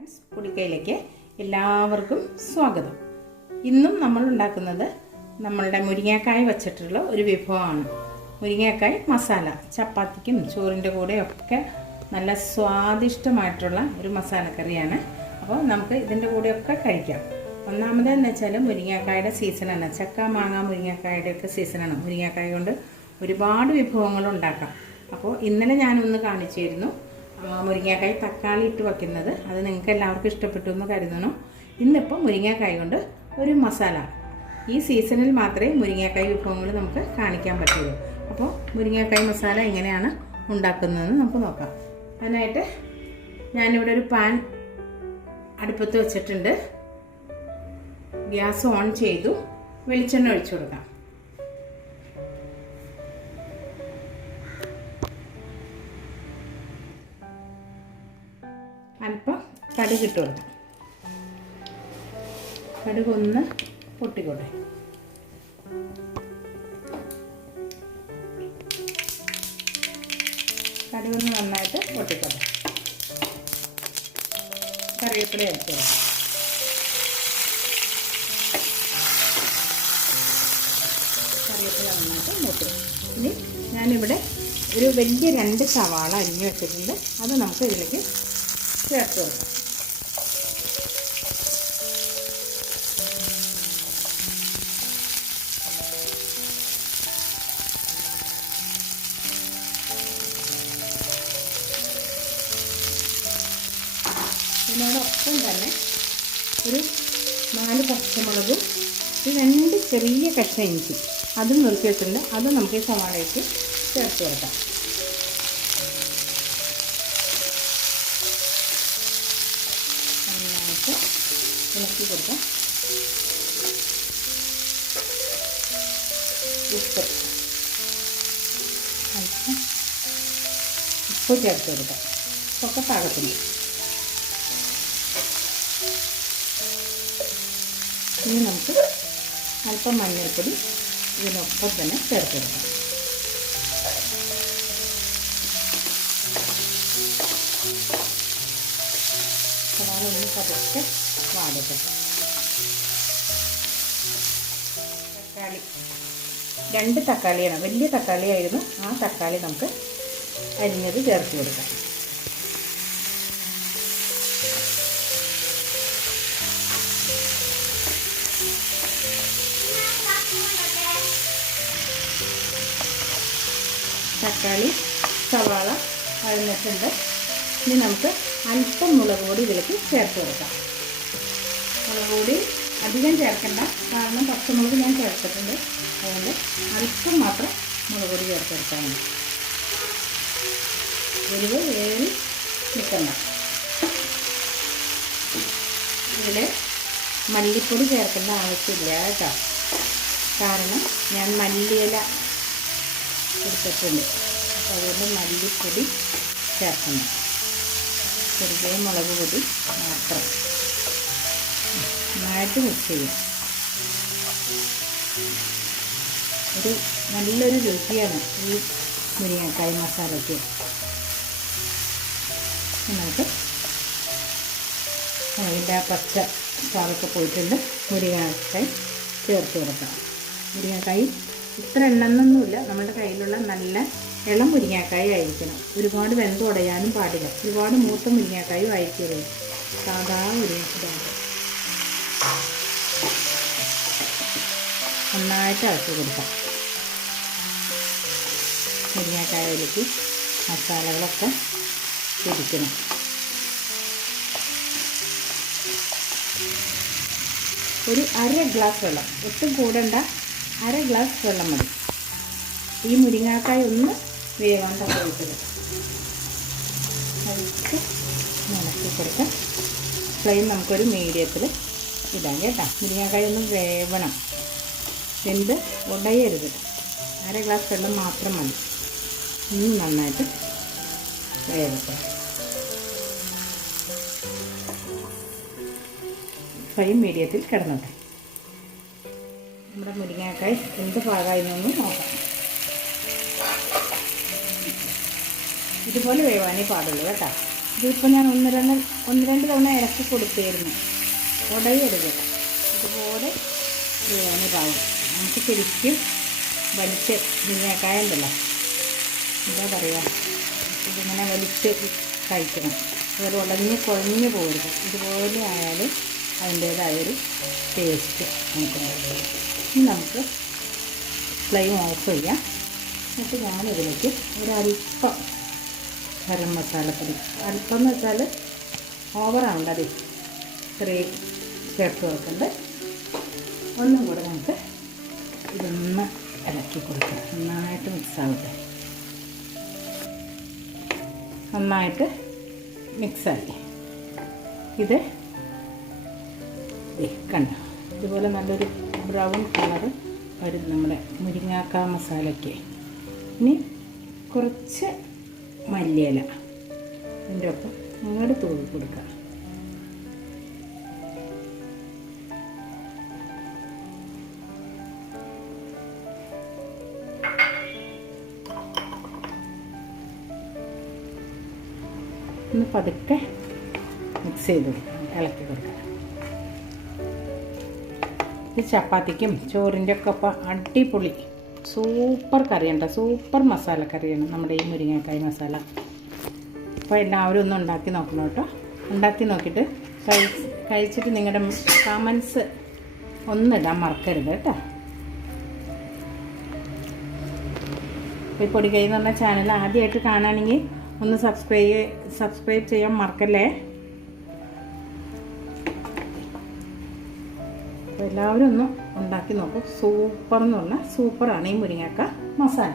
Friends പുളിക്കയിലേക്ക് എല്ലാവർക്കും സ്വാഗതം. ഇന്നും നമ്മൾ ഉണ്ടാക്കുന്നത് നമ്മളുടെ മുരിങ്ങാക്കായ വച്ചിട്ടുള്ള ഒരു വിഭവമാണ്. മുരിങ്ങക്കായ് മസാല ചപ്പാത്തിക്കും ചോറിന്റെ കൂടെയൊക്കെ നല്ല സ്വാദിഷ്ടമായിട്ടുള്ള ഒരു മസാലക്കറിയാണ് അപ്പോൾ നമുക്ക് ഇതിന്റെ കൂടെയൊക്കെ കഴിക്കാം. ഒന്നാമതെന്ന് വെച്ചാൽ മുരിങ്ങാക്കായുടെ സീസണാണ് ചക്ക മാങ്ങ മുരിങ്ങാക്കായുടെ ഒക്കെ സീസണാണ് മുരിങ്ങക്കായ കൊണ്ട് ഒരുപാട് വിഭവങ്ങൾ ഉണ്ടാക്കാം. അപ്പോൾ ഇന്നലെ ഞാനൊന്ന് കാണിച്ചിരുന്നു മുരിങ്ങാക്കായ് തക്കാളി ഇട്ട് വയ്ക്കുന്നത് അത് നിങ്ങൾക്ക് എല്ലാവർക്കും ഇഷ്ടപ്പെട്ടു എന്ന് കരുതണം ഇന്നിപ്പോൾ മുരിങ്ങാക്കായ കൊണ്ട് ഒരു മസാല. ഈ സീസണിൽ മാത്രമേ മുരിങ്ങാക്കായ വിഭവങ്ങൾ നമുക്ക് കാണിക്കാൻ പറ്റുള്ളൂ. അപ്പോൾ മുരിങ്ങാക്കായ മസാല എങ്ങനെയാണ് ഉണ്ടാക്കുന്നതെന്ന് നമുക്ക് നോക്കാം. അതിനായിട്ട് ഞാനിവിടെ ഒരു പാൻ അടുപ്പത്ത് വെച്ചിട്ടുണ്ട്. ഗ്യാസ് ഓൺ ചെയ്തു. വെളിച്ചെണ്ണ ഒഴിച്ചു കൊടുക്കാം. കടുക് ഇട്ട് കൊടുക്കാം. കടുക് ഒന്ന് പൊട്ടിക്കോട്ടെ. കടുക് ഒന്ന് നന്നായിട്ട് പൊട്ടിക്കോട്ടെ. കറിവേപ്പില അടിച്ചോ കറിവേപ്പില നന്നായിട്ട് മൂത്തു ഇനി ഞാനിവിടെ ഒരു വലിയ രണ്ട് സവാള അരിഞ്ഞു വെച്ചിട്ടുണ്ട്. അത് നമുക്ക് ഇതിലേക്ക് ചേർത്ത് കൊടുക്കാം. ഇതിനോടൊപ്പം തന്നെ ഒരു നാല് പച്ചമുളകും ഒരു രണ്ട് ചെറിയ കഷ്ണം ഇഞ്ചി അതും നിർത്തിയിട്ടുണ്ട് അത് നമുക്ക് ഈ സവാളയ്ക്ക് ചേർത്ത് കൊടുക്കാം. നന്നായിട്ട് ഇളക്കി കൊടുക്കാം. ഉപ്പ്. ഉപ്പ് ചേർത്ത് കൊടുക്കാം. ഒക്കെ പാകത്തിന് ഇനി നമുക്ക് അല്പം മഞ്ഞൾപ്പൊടി ഇതിനൊപ്പം തന്നെ ചേർത്ത് കൊടുക്കാം സവാള ഒന്ന് പതുക്കെ തക്കാളി. രണ്ട് തക്കാളിയാണ്. വലിയ തക്കാളിയായിരുന്നു. ആ തക്കാളി നമുക്ക് അരിഞ്ഞത് ചേർത്ത് കൊടുക്കാം. തക്കാളി സവാള വഴന്നിട്ടുണ്ട് ഇനി നമുക്ക് അല്പം മുളക് പൊടി ഇതിലേക്ക് ചേർത്ത് കൊടുക്കാം. മുളക് പൊടി അധികം ചേർക്കണ്ട. കാരണം പച്ചമുളക് ഞാൻ ചേർത്തിട്ടുണ്ട്. അതുകൊണ്ട് അല്പം മാത്രം മുളക് പൊടി ചേർത്ത് കൊടുക്കാൻ മതി. എരിവ് ഏഴ് നിൽക്കണ്ട. ഇതിൽ മല്ലിപ്പൊടി ചേർക്കേണ്ട ആവശ്യമില്ല കേട്ടോ. കാരണം ഞാൻ മല്ലിയില എടുത്തിട്ടുണ്ട്. അതുകൊണ്ട് മല്ലിപ്പൊടി ചേർക്കണം. ചെറുതേ മുളക് പൊടി മാത്രം. നന്നായിട്ട് മിക്സ് ചെയ്യാം. ഒരു നല്ലൊരു രുചിയാണ് ഈ മുരിങ്ങക്കായ് മസാലയ്ക്ക്. നമുക്ക് അതിന്റെ ആ പച്ച സ്വാദൊക്കെ പോയിട്ടുണ്ട്. മുരിങ്ങക്കായ് ചേർത്ത് കൊടുക്കാം. മുരിങ്ങക്കായ് ഇത്ര എണ്ണന്നൊന്നുമില്ല. നമ്മുടെ കയ്യിലുള്ള നല്ല ഇളം മുരിങ്ങാക്കായ ആയിരിക്കണം. ഒരുപാട് വെന്ത് ഉടയാനും പാടില്ല. ഒരുപാട് മൂത്ത മുരിങ്ങാക്കായും ആയിരിക്കരുത് സാധാ മുരിങ്ങ നന്നായിട്ട് ഇളക്കി കൊടുക്കാം. മുരിങ്ങാക്കായയിലേക്ക് മസാലകളൊക്കെ പിടിക്കണം. ഒരു അര ഗ്ലാസ് വെള്ളം. ഒട്ടും കൂടണ്ട. അര ഗ്ലാസ് വെള്ളം മതി. ഈ മുരിങ്ങാക്കായ ഒന്ന് വേവാൻ തക്കവിട്ടത് അതിട്ട് ഇളക്കി കൊടുക്കാം ഫ്ലെയിം നമുക്കൊരു മീഡിയത്തിൽ ഇടാം കേട്ടോ. മുരിങ്ങാക്കായ ഒന്ന് വേവണം. വെന്ത് ഉടയരുത്. അര ഗ്ലാസ് വെള്ളം മാത്രം മതി. ഇനി നന്നായിട്ട് വേവട്ടെ. ഫ്ലെയിം മീഡിയത്തിൽ കിടന്നോട്ടെ. നമ്മുടെ മുരിങ്ങാക്കായ് എന്ത് പാകമായി നോക്കാം. ഇതുപോലെ വേവാനേ പാടുള്ളൂ കേട്ടോ. ഇതിപ്പോൾ ഞാൻ ഒന്ന് രണ്ട് ഒന്ന് രണ്ട് തവണ ഇറക്കി കൊടുത്തായിരുന്നു ഉടയരുത് ഇതുപോലെ വേവാനി പാകും നമുക്ക് ശരിക്കും വലിച്ച് മുരിങ്ങക്കായ ഉണ്ടല്ലോ എന്താ പറയുക ഇതിങ്ങനെ വലിച്ച് കഴിക്കണം അതുപോലെ ഉടഞ്ഞ് കുഴഞ്ഞ് പോകരുത് ഇതുപോലെ ആയാലും അതിന്റേതായൊരു ടേസ്റ്റ് നമുക്ക് ഇനി നമുക്ക് ഫ്ലെയിം ഓഫ് ചെയ്യാം. എന്നിട്ട് ഞാനിതിലേക്ക് ഒരല്പം ഗരം മസാലപ്പൊടി അല്പം എന്ന് വെച്ചാൽ ഓവറാവണ്ടത് ഇത്രയും ചേർത്ത് വെക്കണ്ട് ഒന്നും കൂടെ നമുക്ക് ഇതൊന്ന് ഇളക്കി കൊടുക്കാം. നന്നായിട്ട് മിക്സ് ആവട്ടെ. നന്നായിട്ട് മിക്സായി ഇത് കണ്ടോ? ഇതുപോലെ നല്ലൊരു ബ്രൗൺ കളർ വരും നമ്മുടെ മുരിങ്ങാക്ക മസാലയ്ക്ക്. ഇനി കുറച്ച് മല്ലിയില. അതിന്റെ ഒപ്പം അങ്ങോട്ട് തൂവി കൊടുക്കുക. ഒന്ന് പതുക്കെ മിക്സ് ചെയ്ത് കൊടുക്കുക. ഇളക്കി കൊടുക്കുക. ഇത് ചപ്പാത്തിക്കും ചോറിന്റെ ഒക്കെ ഒപ്പം അടിപൊളി സൂപ്പർ കറിയുണ്ട് സൂപ്പർ മസാല കറിയാണ് നമ്മുടെ ഈ മുരിങ്ങക്കായ് മസാല. അപ്പോൾ എല്ലാവരും ഒന്ന് ഉണ്ടാക്കി നോക്കണം കേട്ടോ ഉണ്ടാക്കി നോക്കിയിട്ട് കഴിച്ച് കഴിച്ചിട്ട് നിങ്ങളുടെ കമൻസ് ഒന്നിടാൻ മറക്കരുത് കേട്ടോ ഈ പൊടിക്കൈ എന്ന് പറഞ്ഞ ചാനൽ ആദ്യമായിട്ട് കാണുകയാണെങ്കിൽ ഒന്ന് സബ്സ്ക്രൈബ് സബ്സ്ക്രൈബ് ചെയ്യാൻ മറക്കല്ലേ? അപ്പോൾ എല്ലാവരും ഒന്ന് ഉണ്ടാക്കി നോക്കും. സൂപ്പർ എന്ന് പറഞ്ഞാൽ സൂപ്പറാണ് ഈ മുരിങ്ങക്ക മസാല.